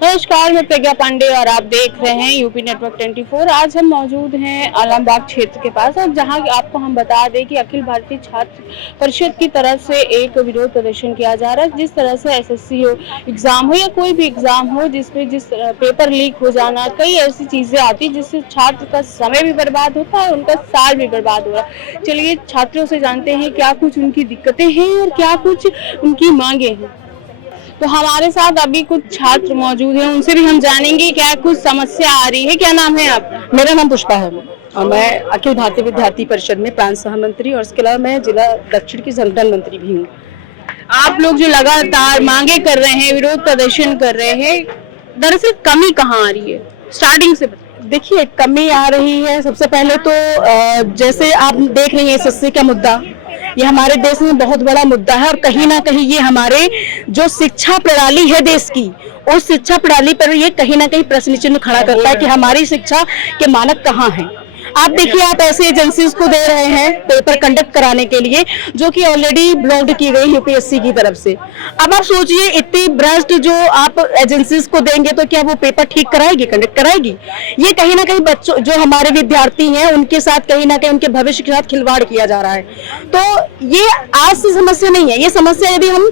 नमस्कार, मैं प्रज्ञा पांडे और आप देख रहे हैं यूपी नेटवर्क 24। आज हम मौजूद हैं आलमबाग क्षेत्र के पास और जहां आपको हम बता दें कि अखिल भारतीय छात्र परिषद की तरफ से एक विरोध प्रदर्शन किया जा रहा है। जिस तरह से एसएससी एग्जाम हो या कोई भी एग्जाम हो जिसमें पेपर लीक हो जाना, कई ऐसी चीजें आती जिससे छात्र का समय भी बर्बाद होता है, उनका साल भी बर्बाद हो रहा है। चलिए छात्रों से जानते हैं क्या कुछ उनकी दिक्कतें हैं और क्या कुछ उनकी मांगे हैं। तो हमारे साथ अभी कुछ छात्र मौजूद हैं, उनसे भी हम जानेंगे क्या कुछ समस्या आ रही है। क्या नाम है आपका? मेरा नाम पुष्पा है और मैं अखिल भारतीय विद्यार्थी परिषद में प्रांत सह मंत्री और इसके अलावा मैं जिला दक्षिण की संगठन मंत्री भी हूँ। आप लोग जो लगातार मांगे कर रहे हैं, विरोध प्रदर्शन कर रहे हैं, दरअसल कमी कहाँ आ रही है? स्टार्टिंग से देखिए, कमी आ रही है। सबसे पहले तो जैसे आप देख रही हैं एसएससी का मुद्दा, ये हमारे देश में बहुत बड़ा मुद्दा है और कहीं ना कहीं ये हमारे जो शिक्षा प्रणाली है देश की, उस शिक्षा प्रणाली पर ये कहीं ना कहीं प्रश्न चिन्ह खड़ा करता है कि हमारी शिक्षा के मानक कहाँ हैं। आप देखिए, आप ऐसे एजेंसीज को दे रहे हैं पेपर कंडक्ट कराने के लिए जो कि ऑलरेडी ब्लॉक्ड की गई यूपीएससी की तरफ से। अब आप सोचिए, इतनी भ्रष्ट जो आप एजेंसीज को देंगे तो क्या वो पेपर ठीक कराएगी, कंडक्ट कराएगी? ये कहीं ना कहीं बच्चों जो हमारे विद्यार्थी हैं उनके साथ कहीं ना कहीं उनके भविष्य के साथ खिलवाड़ किया जा रहा है। तो ये आज से समस्या नहीं है, ये समस्या यदि हम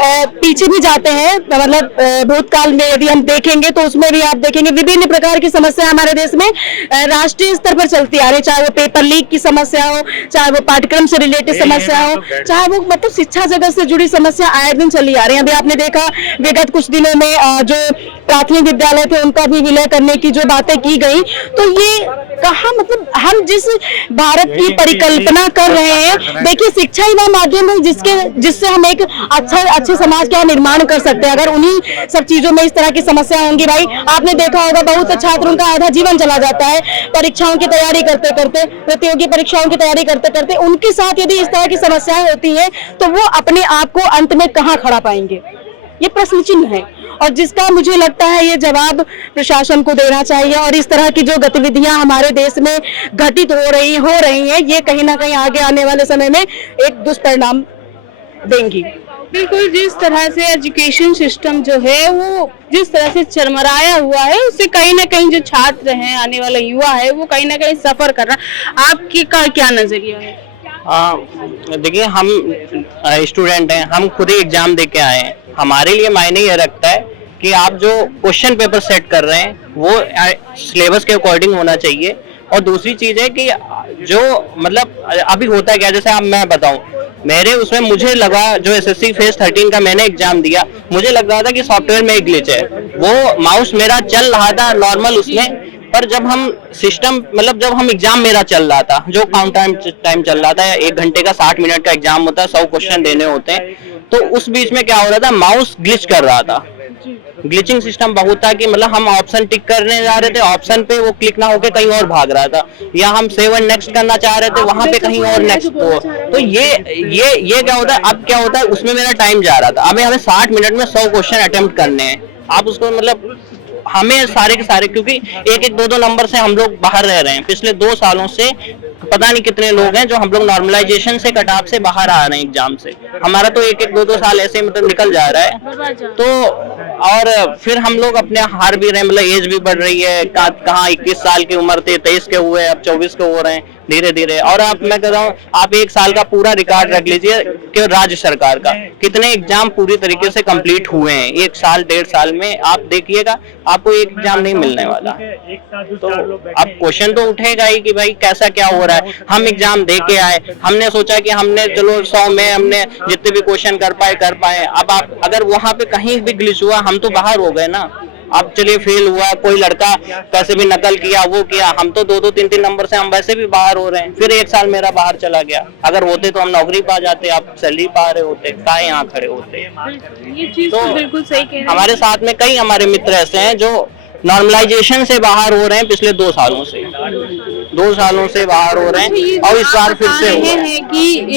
पीछे भी जाते हैं, मतलब भूतकाल में यदि हम देखेंगे तो उसमें भी आप देखेंगे विभिन्न प्रकार की समस्या हमारे देश में राष्ट्रीय स्तर पर चलती आ रही है। चाहे वो पेपर लीक की समस्या हो, चाहे वो पाठ्यक्रम से रिलेटेड समस्या हो, चाहे वो मतलब शिक्षा जगत से जुड़ी समस्या आए दिन चली आ रही है। अभी आपने देखा विगत कुछ दिनों में जो प्राथमिक विद्यालय थे उनका भी विलय करने की जो बातें की गई, तो ये कहाँ, मतलब हम जिस भारत की परिकल्पना कर रहे हैं, देखिए शिक्षा ही वह माध्यम है जिससे हम एक अच्छे समाज का निर्माण कर सकते हैं। अगर उन्हीं सब चीजों में इस तरह की समस्या होंगी, भाई आपने देखा होगा बहुत से छात्रों का आधा जीवन चला जाता है परीक्षाओं की तैयारी करते करते, प्रतियोगी परीक्षाओं की तैयारी करते करते। उनके साथ यदि इस तरह की समस्याएं होती हैं तो वो अपने आप को अंत में कहाँ खड़ा पाएंगे? ये प्रश्न चिन्ह है और जिसका मुझे लगता है ये जवाब प्रशासन को देना चाहिए। और इस तरह की जो गतिविधियां हमारे देश में घटित हो रही हैं, ये कहीं ना कहीं आगे आने वाले समय में एक दुष्परिणाम देंगी। बिल्कुल, जिस तरह से एजुकेशन सिस्टम जो है वो जिस तरह से चरमराया हुआ है, उससे कहीं ना कहीं जो छात्र हैं, आने वाला युवा है, वो कहीं ना कहीं सफर कर रहा है। आपकी का क्या नजरिया है? देखिए, हम स्टूडेंट हैं, हम खुद ही एग्जाम दे के आए हैं। हमारे लिए मायने ये रखता है कि आप जो क्वेश्चन पेपर सेट कर रहे हैं वो सिलेबस के अकॉर्डिंग होना चाहिए। और दूसरी चीज है कि जो मतलब अभी होता है क्या, जैसे अब मैं बताऊं, मेरे उसमें मुझे लगा जो एसएससी फेज 13 का मैंने एग्जाम दिया, मुझे लग रहा था कि सॉफ्टवेयर में एक ग्लिच है। वो माउस मेरा चल रहा था नॉर्मल उसमें, पर जब हम सिस्टम मतलब जब हम एग्जाम मेरा चल रहा था, जो काउंट टाइम चल रहा था, 1 घंटे का 60 मिनट का एग्जाम होता है, 100 क्वेश्चन देने होते हैं, तो उस बीच में क्या हो रहा था, माउस ग्लिच कर रहा था। ग्लिचिंग सिस्टम बहुत था कि मतलब हम ऑप्शन टिक करने जा रहे थे, ऑप्शन पे वो क्लिक ना होके कहीं और भाग रहा था, या हम सेव एंड नेक्स्ट करना चाह रहे थे, वहां पे कहीं और नेक्स्ट हो। तो ये क्या होता है, अब क्या होता है, उसमें मेरा टाइम जा रहा था। अब हमें 60 मिनट में 100 क्वेश्चन अटेम्प्ट करने हैं। आप उसको मतलब हमें सारे के सारे, क्योंकि 1-1, 2-2 नंबर से हम लोग बाहर रह रहे हैं पिछले 2 सालों से। पता नहीं कितने लोग हैं जो हम लोग नॉर्मलाइजेशन से कट ऑफ से बाहर आ रहे हैं एग्जाम से। हमारा तो 1-1, 2-2 साल ऐसे मतलब निकल जा रहा है। तो और फिर हम लोग अपने हार भी रहे हैं, मतलब एज भी बढ़ रही है। कहाँ 21 साल की उम्र थे, 23 के हुए, अब 24 के हो रहे हैं धीरे धीरे। और आप, मैं कह रहा हूँ, आप 1 साल का पूरा रिकॉर्ड रख लीजिए कि राज्य सरकार का कितने एग्जाम पूरी तरीके से कंप्लीट हुए हैं 1 साल 1.5 साल में। आप देखिएगा, आपको एक एग्जाम नहीं मिलने वाला। तो अब क्वेश्चन तो उठेगा ही कि भाई कैसा क्या हो रहा है। हम एग्जाम दे के आए, हमने सोचा कि हमने चलो 100 में हमने जितने भी क्वेश्चन कर पाए। अब आप अगर वहां पे कहीं भी ग्लिच हुआ, हम तो बाहर हो गए ना। अब चलिए फेल हुआ, कोई लड़का कैसे भी नकल किया, वो किया, हम तो 2-2, 3-3 नंबर से हम वैसे भी बाहर हो रहे हैं। फिर 1 साल मेरा बाहर चला गया। अगर होते तो हम नौकरी पा जाते, आप सैलरी पा रहे होते, काहे यहाँ खड़े होते। ये चीज तो बिल्कुल सही कह रहे हैं। हमारे साथ में कई हमारे मित्र ऐसे हैं जो नॉर्मलाइजेशन से बाहर हो रहे हैं पिछले 2 सालों से। 2 सालों से बाहर हो रहे हैं और इस बार फिर से हो रहा है कि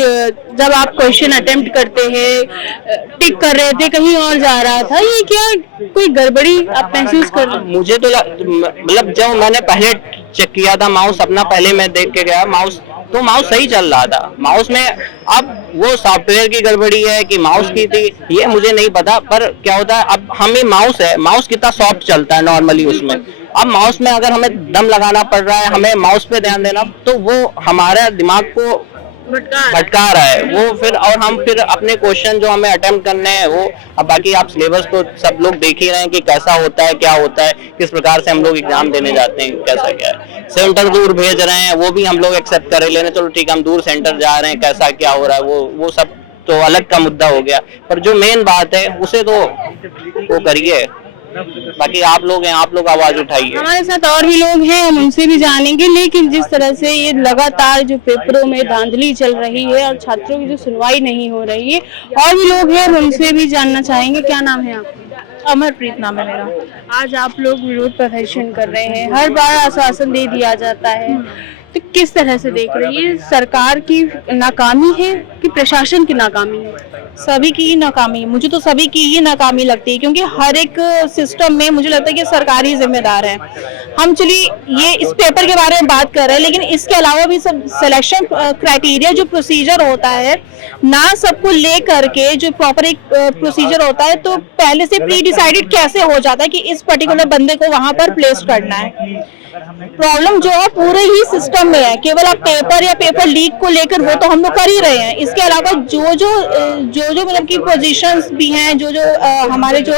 जब आप क्वेश्चन अटेम्प्ट करते हैं, टिक कर रहे थे, कहीं और जा रहा था, ये क्या कोई गड़बड़ी आप महसूस कर रहे हैं? मुझे तो मतलब जब मैंने पहले चेक किया था माउस अपना, पहले मैं देख के गया माउस तो माउस सही चल रहा था। माउस में अब वो सॉफ्टवेयर की गड़बड़ी है कि माउस की थी, ये मुझे नहीं पता, पर क्या होता है अब हमें माउस है, माउस कितना सॉफ्ट चलता है नॉर्मली उसमें, अब माउस में अगर हमें दम लगाना पड़ रहा है, हमें माउस पे ध्यान देना, तो वो हमारे दिमाग को भटका रहा है वो फिर, और हम फिर अपने क्वेश्चन जो हमें अटेम्प्ट करने हैं वो, अब बाकी आप सिलेबस तो सब लोग देख ही रहे हैं कि कैसा होता है, क्या होता है, किस प्रकार से हम लोग एग्जाम देने जाते हैं, कैसा क्या है। सेंटर दूर भेज रहे हैं वो भी हम लोग एक्सेप्ट कर लेने, चलो ठीक है हम दूर सेंटर जा रहे हैं, कैसा क्या हो रहा है वो सब तो अलग का मुद्दा हो गया, पर जो मेन बात है उसे तो वो करिए, बाकी आप लोग हैं, आप लोग आवाज उठाइए। हमारे साथ और भी लोग हैं, हम उनसे भी जानेंगे, लेकिन जिस तरह से ये लगातार जो पेपरों में धांधली चल रही है और छात्रों की जो सुनवाई नहीं हो रही है, और भी लोग हैं, हम उनसे भी जानना चाहेंगे। क्या नाम है आपका? अमरप्रीत नाम है मेरा। आज आप लोग विरोध प्रदर्शन कर रहे हैं, हर बार आश्वासन दे दिया जाता है, तो किस तरह से देख रही है? सरकार की नाकामी है कि प्रशासन की नाकामी है? सभी की ही नाकामी, मुझे तो सभी की ही नाकामी लगती है, क्योंकि हर एक सिस्टम में मुझे लगता है कि सरकार ही जिम्मेदार है। हम चलिए ये इस पेपर के बारे में बात कर रहे हैं, लेकिन इसके अलावा भी सब सिलेक्शन क्राइटेरिया जो प्रोसीजर होता है ना, सबको ले करके जो प्रॉपर एक प्रोसीजर होता है, तो पहले से प्री डिसाइडेड कैसे हो जाता है कि इस पर्टिकुलर बंदे को वहां पर प्लेस करना है। प्रॉब्लम जो है पूरे ही सिस्टम में है, केवल आप पेपर या पेपर लीक को लेकर वो तो हम लोग कर ही रहे हैं, इसके अलावा जो मतलब की पोजीशंस भी हैं, जो हमारे जो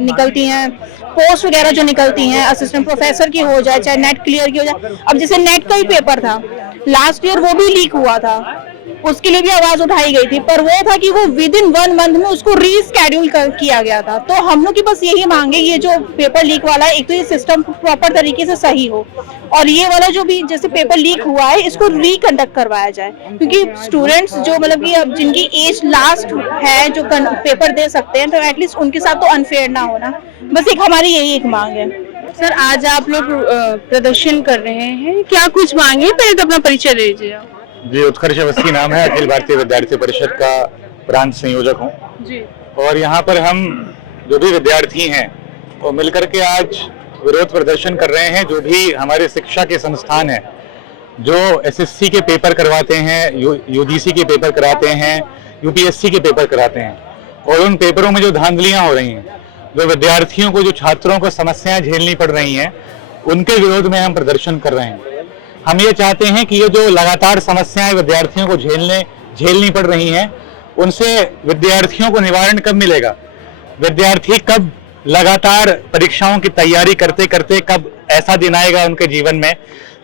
निकलती हैं पोस्ट वगैरह जो निकलती हैं, असिस्टेंट प्रोफेसर की हो जाए, चाहे नेट क्लियर की हो जाए, अब जैसे नेट का ही पेपर था लास्ट ईयर, वो भी लीक हुआ था, उसके लिए भी आवाज उठाई गई थी, पर वो था कि वो विद इन 1 मंथ में उसको रीस्केड्यूल किया गया था। तो हम लोग की बस यही मांगे, ये जो पेपर लीक वाला है, एक तो ये सिस्टम प्रॉपर तरीके से सही हो, और ये वाला जो भी जैसे पेपर लीक हुआ है इसको रिकंडक्ट करवाया जाए, क्योंकि स्टूडेंट्स जो मतलब कि अब जिनकी एज लास्ट है जो पेपर दे सकते हैं, तो एटलीस्ट उनके साथ तो अनफेयर ना होना, बस एक हमारी यही एक मांग है। सर आज आप लोग प्रदर्शन कर रहे हैं, क्या कुछ मांगे? पहले तो अपना परिचय दे दीजिए। जी, उत्कर्ष अवस्थी नाम है, अखिल भारतीय विद्यार्थी परिषद का प्रांत संयोजक हूँ जी। और यहाँ पर हम जो भी विद्यार्थी हैं वो मिलकर के आज विरोध प्रदर्शन कर रहे हैं। जो भी हमारे शिक्षा के संस्थान हैं जो एसएससी के पेपर करवाते हैं, यूजीसी के पेपर कराते हैं, यूपीएससी के पेपर कराते हैं, और उन पेपरों में जो धांधलियाँ हो रही हैं, जो विद्यार्थियों को, जो छात्रों को समस्याएं झेलनी पड़ रही हैं, उनके विरोध में हम प्रदर्शन कर रहे हैं। हम ये चाहते हैं कि ये जो लगातार समस्याएं विद्यार्थियों को झेलनी पड़ रही हैं, उनसे विद्यार्थियों को निवारण कब मिलेगा? विद्यार्थी कब लगातार परीक्षाओं की तैयारी करते करते कब ऐसा दिन आएगा उनके जीवन में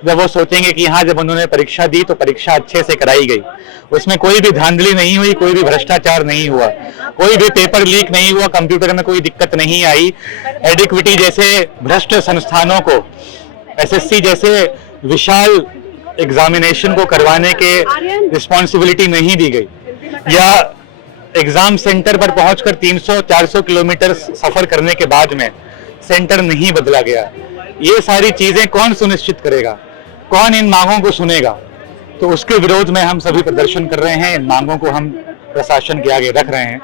जब वो सोचेंगे कि हाँ, जब उन्होंने परीक्षा दी तो परीक्षा अच्छे से कराई गई, उसमें कोई भी धांधली नहीं हुई, कोई भी भ्रष्टाचार नहीं हुआ, कोई भी पेपर लीक नहीं हुआ, कंप्यूटर में कोई दिक्कत नहीं आई, एडिक्विटी जैसे भ्रष्ट संस्थानों को एसएससी जैसे विशाल एग्जामिनेशन को करवाने के रिस्पॉन्सिबिलिटी नहीं दी गई, या एग्जाम सेंटर पर पहुंचकर 300-400 किलोमीटर सफर करने के बाद में सेंटर नहीं बदला गया। ये सारी चीजें कौन सुनिश्चित करेगा? कौन इन मांगों को सुनेगा? तो उसके विरोध में हम सभी प्रदर्शन कर रहे हैं। इन मांगों को हम प्रशासन के आगे रख रहे हैं।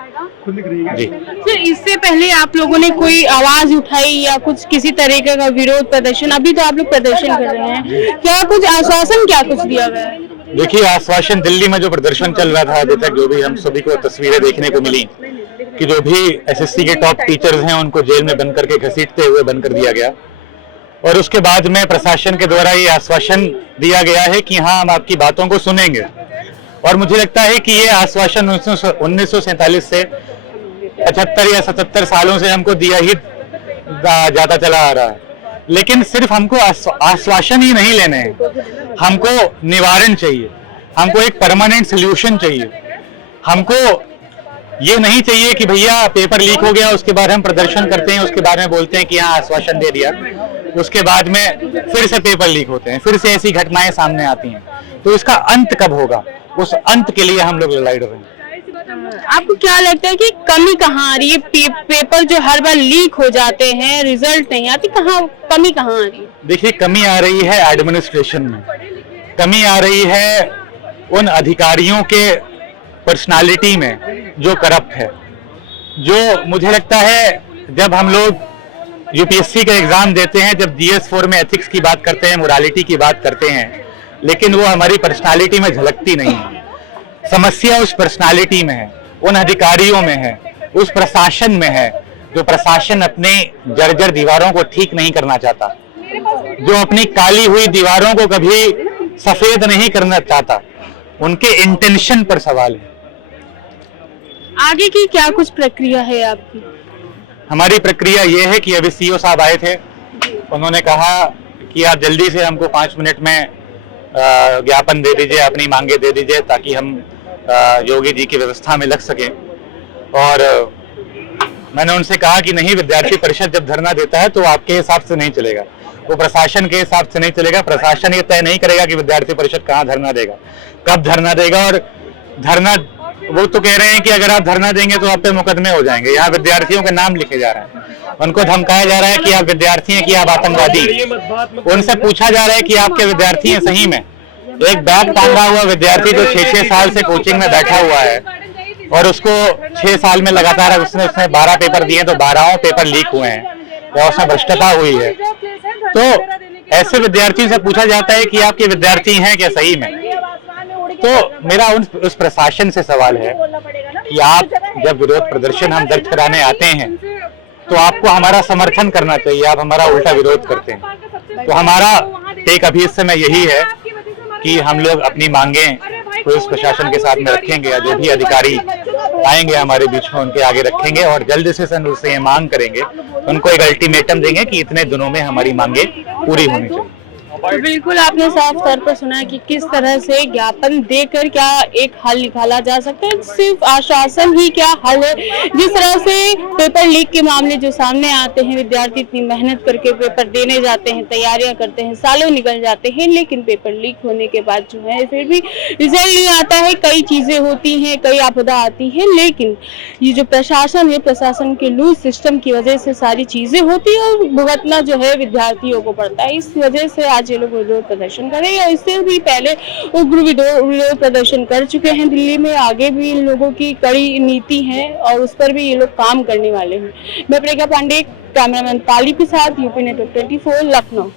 जी सर, इससे पहले आप लोगों ने कोई आवाज उठाई या कुछ किसी तरीके का विरोध प्रदर्शन? अभी तो आप लोग प्रदर्शन कर रहे हैं, क्या कुछ आश्वासन क्या कुछ दिया गया है? देखिए, आश्वासन दिल्ली में जो प्रदर्शन चल रहा था अभी तक, जो भी हम सभी को तस्वीरें देखने को मिली कि जो भी एसएससी के टॉप टीचर्स हैं उनको जेल में बंद करके घसीटते हुए बंद कर दिया गया, और उसके बाद में प्रशासन के द्वारा ये आश्वासन दिया गया है कि हाँ, हम आपकी बातों को सुनेंगे। और मुझे लगता है कि ये आश्वासन 1947 से 75 या 77 सालों से हमको दिया ही जाता चला आ रहा है, लेकिन सिर्फ हमको आश्वासन ही नहीं लेने हैं, हमको निवारण चाहिए, हमको एक परमानेंट सोल्यूशन चाहिए। हमको ये नहीं चाहिए कि भैया पेपर लीक हो गया, उसके बाद हम प्रदर्शन करते हैं, उसके बाद में बोलते हैं कि हाँ, आश्वासन दे दिया, उसके बाद में फिर से पेपर लीक होते हैं, फिर से ऐसी घटनाएं सामने आती हैं। तो इसका अंत कब होगा? उस अंत के लिए हम लोग लड़ाई लड़ रहे हैं। आपको क्या लगता है कि कमी कहाँ आ रही है? पेपर जो हर बार लीक हो जाते हैं, रिजल्ट नहीं आती, कमी कहाँ आ रही है? देखिए, कमी आ रही है एडमिनिस्ट्रेशन में, कमी आ रही है उन अधिकारियों के पर्सनालिटी में जो करप्ट है। जो मुझे लगता है जब हम लोग यूपीएससी का एग्जाम देते हैं, जब जीएस 4 में एथिक्स की बात करते हैं, मोरालिटी की बात करते हैं, लेकिन वो हमारी पर्सनालिटी में झलकती नहीं है। समस्या उस पर्सनालिटी में है, उन अधिकारियों में है, उस प्रशासन में है जो प्रशासन अपने जर्जर दीवारों को ठीक नहीं करना चाहता, जो अपनी काली हुई दीवारों को कभी सफेद नहीं करना चाहता। उनके इंटेंशन पर सवाल है। आगे की क्या कुछ प्रक्रिया है आपकी? हमारी प्रक्रिया ये है कि अभी सीओ साहब आए थे, उन्होंने कहा कि आप जल्दी से हमको 5 मिनट में ज्ञापन दे दीजिए, अपनी मांगे दे दीजिए, ताकि हम योगी जी की व्यवस्था में लग सकें। और मैंने उनसे कहा कि नहीं, विद्यार्थी परिषद जब धरना देता है तो आपके हिसाब से नहीं चलेगा, वो प्रशासन के हिसाब से नहीं चलेगा। प्रशासन ये तय नहीं करेगा कि विद्यार्थी परिषद कहाँ धरना देगा, कब धरना देगा। और धरना, वो तो कह रहे हैं कि अगर आप धरना देंगे तो आप पे मुकदमे हो जाएंगे। यहाँ विद्यार्थियों के नाम लिखे जा रहे हैं, उनको धमकाया जा रहा है कि आप विद्यार्थी हैं, कि आप आतंकवादी। उनसे पूछा जा रहा है कि आपके विद्यार्थी हैं सही में। एक बैग टांगा हुआ विद्यार्थी जो 6-6 साल से कोचिंग में बैठा हुआ है और उसको 6 साल में लगातार उसने 12 पेपर दिए तो 12 पेपर लीक हुए हैं या उसमें भ्रष्टता हुई है। तो ऐसे विद्यार्थियों से पूछा जाता है कि आपके विद्यार्थी हैं क्या सही में। तो मेरा उस प्रशासन से सवाल है कि आप जब विरोध प्रदर्शन हम दर्ज कराने आते हैं तो आपको हमारा समर्थन करना चाहिए, आप हमारा उल्टा विरोध करते हैं। तो हमारा टेक अभी इस समय यही है कि हम लोग अपनी मांगे पुलिस प्रशासन के साथ में रखेंगे, या जो भी अधिकारी आएंगे हमारे बीच में उनके आगे रखेंगे और जल्द से उनसे ये मांग करेंगे, उनको एक अल्टीमेटम देंगे कि इतने दिनों में हमारी मांगे पूरी होनी चाहिए। तो बिल्कुल आपने साफ तौर पर सुना कि किस तरह से ज्ञापन देकर क्या एक हल निकाला जा सकता है। सिर्फ आश्वासन ही क्या हल है। जिस तरह से पेपर लीक के मामले जो सामने आते हैं, विद्यार्थी इतनी मेहनत करके पेपर देने जाते हैं, तैयारियां करते हैं, सालों निकल जाते हैं, लेकिन पेपर लीक होने के बाद जो है फिर भी रिजल्ट नहीं आता है। कई चीजें होती हैं, कई आपदा आती है, लेकिन ये जो प्रशासन है, प्रशासन के लूज सिस्टम की वजह से सारी चीजें होती है और भुगतना जो है विद्यार्थियों को पड़ता है। इस वजह से आज ये लोग विरोध प्रदर्शन कर रहे हैं। इससे भी पहले उग्र विरोध प्रदर्शन कर चुके हैं दिल्ली में। आगे भी इन लोगों की कड़ी नीति है और उस पर भी ये लोग काम करने वाले हैं। मैं प्रियंका पांडे, कैमरामैन पाली के साथ, यूपी नेटवर्क 24, लखनऊ।